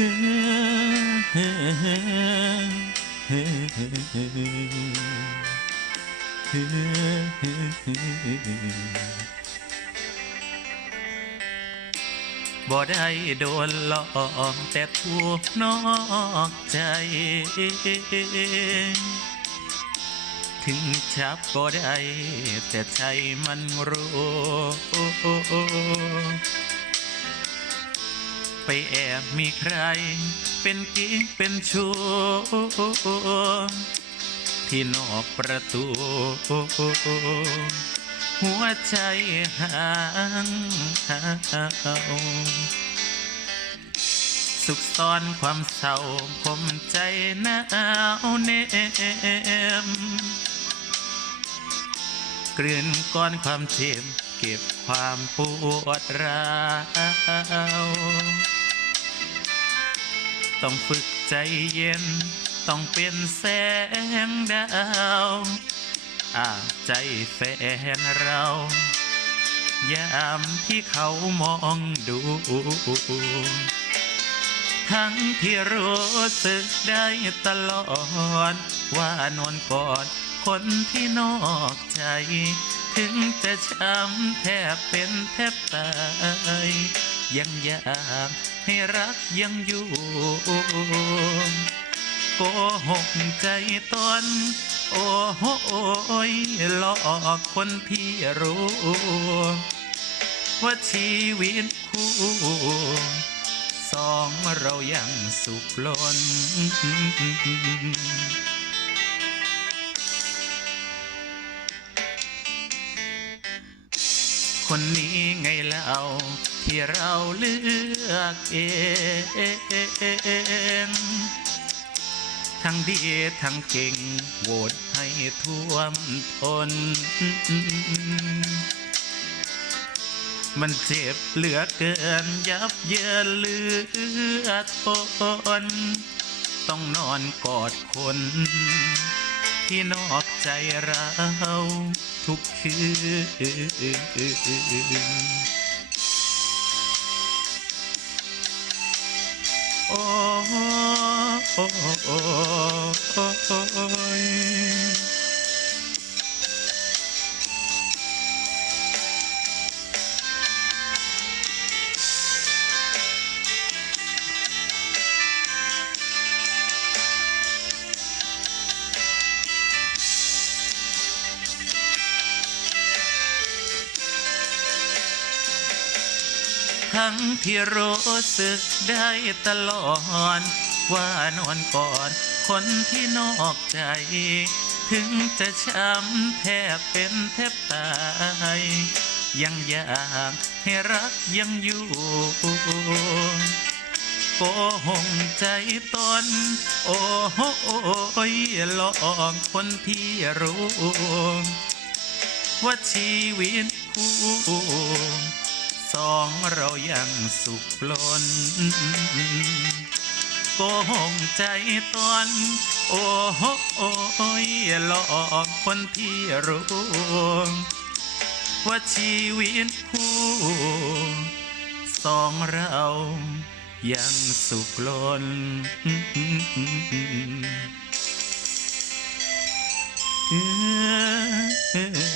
บ่ได้โดนหลอกแต่ถูกนอกใจ ถึงชับบ่ได้แต่ใจมันรู้ ไปแอบมีใคร เป็นกิ๊กเป็นชู้ที่นอกประตู หัวใจห่างหาสุขซ่อนความเศร้าผมใจหนาวเนมกลืนก้อนความเจ็บเก็บความปวดร้าว ต้องฝึกใจเย็น ต้องเป็นแสงดาวอาใจแฟนเรา ยามที่เขามองดู ทั้งที่รู้สึกได้ตลอด ว่านอนกอดคนที่นอกใจ ถึงจะช้ำแทบเป็นแทบตาย ยังอยากให้รักยังอยู่โกหกใจตน โอ้โหยหลอกคนที่รู้ ว่าชีวิตคู่สองเรายังสุขล้น คนนี้ไงเล่าที่เราเลือกเองทั้งดีทั้งเก่งโหวตให้ท่วมทน มันเจ็บเหลือเกินยับเยินเลือทนต้องนอนกอดคน ที่นอกใจเราทุกคืนโอ้โอ้โอ้ ทั้งที่รู้สึกได้ตลอด ว่านอนก่อดคนที่นอกใจ ถึงจะช้ำแทบเป็นแทบตาย ยังอยากให้รักยังอยู่โกหงใจตน โอ้โหยหลอกคนที่รู้ ว่าชีวิตคู่ สองเรายังสุขล้นโกหงใจตน โอ้โหยหลอกคนที่รู้ว่าชีวิตคู่สองเรายังสุขล้นเอ้